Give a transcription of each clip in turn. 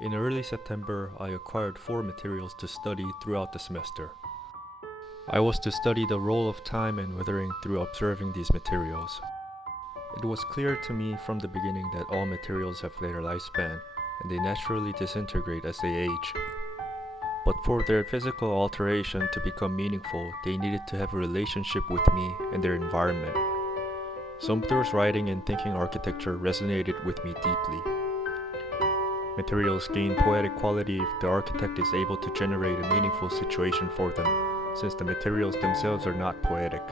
In early September, I acquired 4 materials to study throughout the semester. I was to study the role of time and weathering through observing these materials. It was clear to me from the beginning that all materials have their lifespan, and they naturally disintegrate as they age. But for their physical alteration to become meaningful, they needed to have a relationship with me and their environment. Sumter's writing and thinking architecture resonated with me deeply. Materials gain poetic quality if the architect is able to generate a meaningful situation for them, since the materials themselves are not poetic.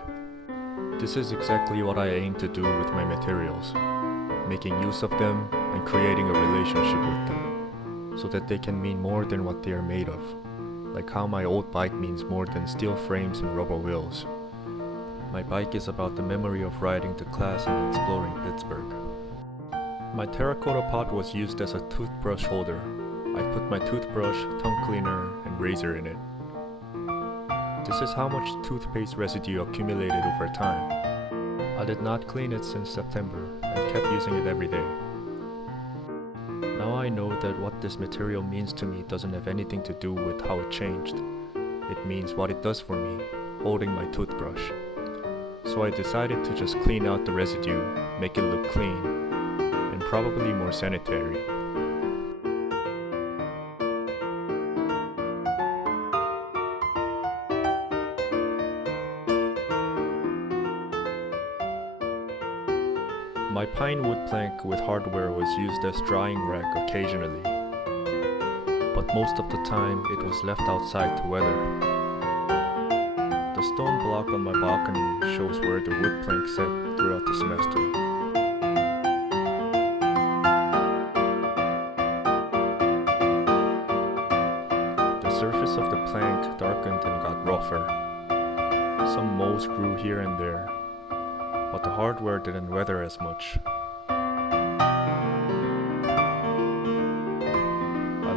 This is exactly what I aim to do with my materials, making use of them and creating a relationship with them, so that they can mean more than what they are made of, like how my old bike means more than steel frames and rubber wheels. My bike is about the memory of riding to class and exploring Pittsburgh. My terracotta pot was used as a toothbrush holder. I put my toothbrush, tongue cleaner, and razor in it. This is how much toothpaste residue accumulated over time. I did not clean it since September and kept using it every day. Now I know that what this material means to me doesn't have anything to do with how it changed. It means what it does for me, holding my toothbrush. So I decided to just clean out the residue, make it look clean, and probably more sanitary. My pine wood plank with hardware was used as drying rack occasionally, but most of the time it was left outside to weather. The stone block on my balcony shows where the wood plank sat throughout the semester. The surface of the plank darkened and got rougher. Some moles grew here and there, but the hardware didn't weather as much. I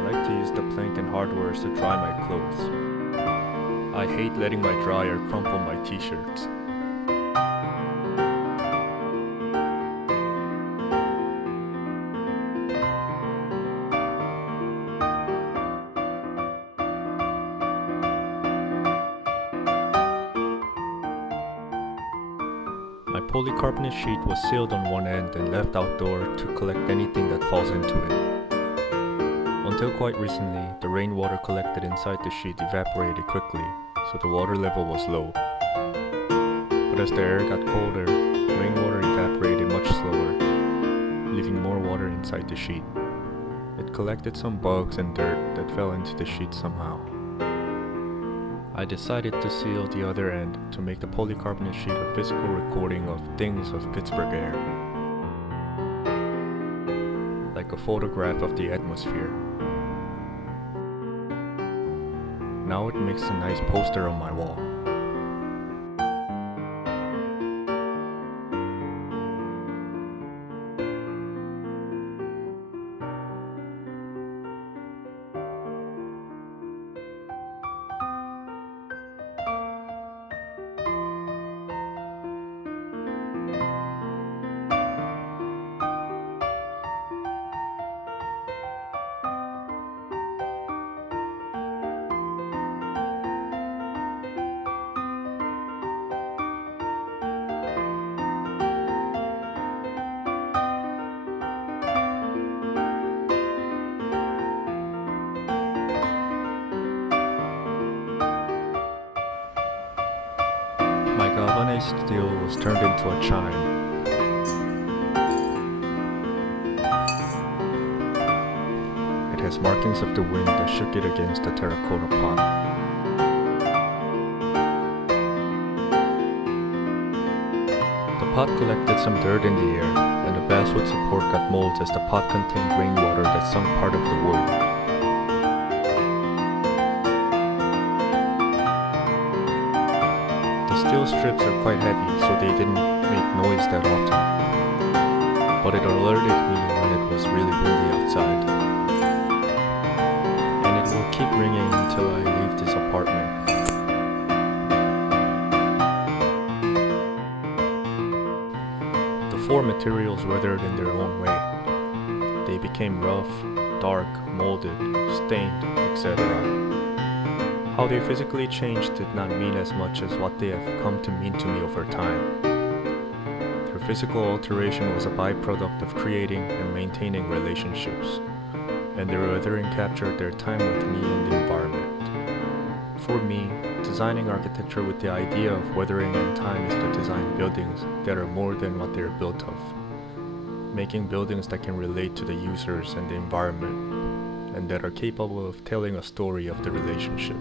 like to use the plank and hardware to dry my clothes. I hate letting my dryer crumple my t-shirts. My polycarbonate sheet was sealed on one end and left outdoor to collect anything that falls into it. Until quite recently, the rainwater collected inside the sheet evaporated quickly, so the water level was low. But as the air got colder, rainwater evaporated much slower, leaving more water inside the sheet. It collected some bugs and dirt that fell into the sheet somehow. I decided to seal the other end to make the polycarbonate sheet a physical recording of things of Pittsburgh air, like a photograph of the atmosphere. Now it makes a nice poster on my wall. My galvanized steel was turned into a chime. It has markings of the wind that shook it against the terracotta pot. The pot collected some dirt in the air, and the basswood support got molds as the pot contained rainwater that sunk part of the wood. The steel strips are quite heavy, so they didn't make noise that often. But it alerted me when it was really windy outside. And it will keep ringing until I leave this apartment. The 4 materials weathered in their own way. They became rough, dark, molded, stained, etc. How they physically changed did not mean as much as what they have come to mean to me over time. Their physical alteration was a byproduct of creating and maintaining relationships, and their weathering captured their time with me and the environment. For me, designing architecture with the idea of weathering and time is to design buildings that are more than what they are built of, making buildings that can relate to the users and the environment, and that are capable of telling a story of the relationship.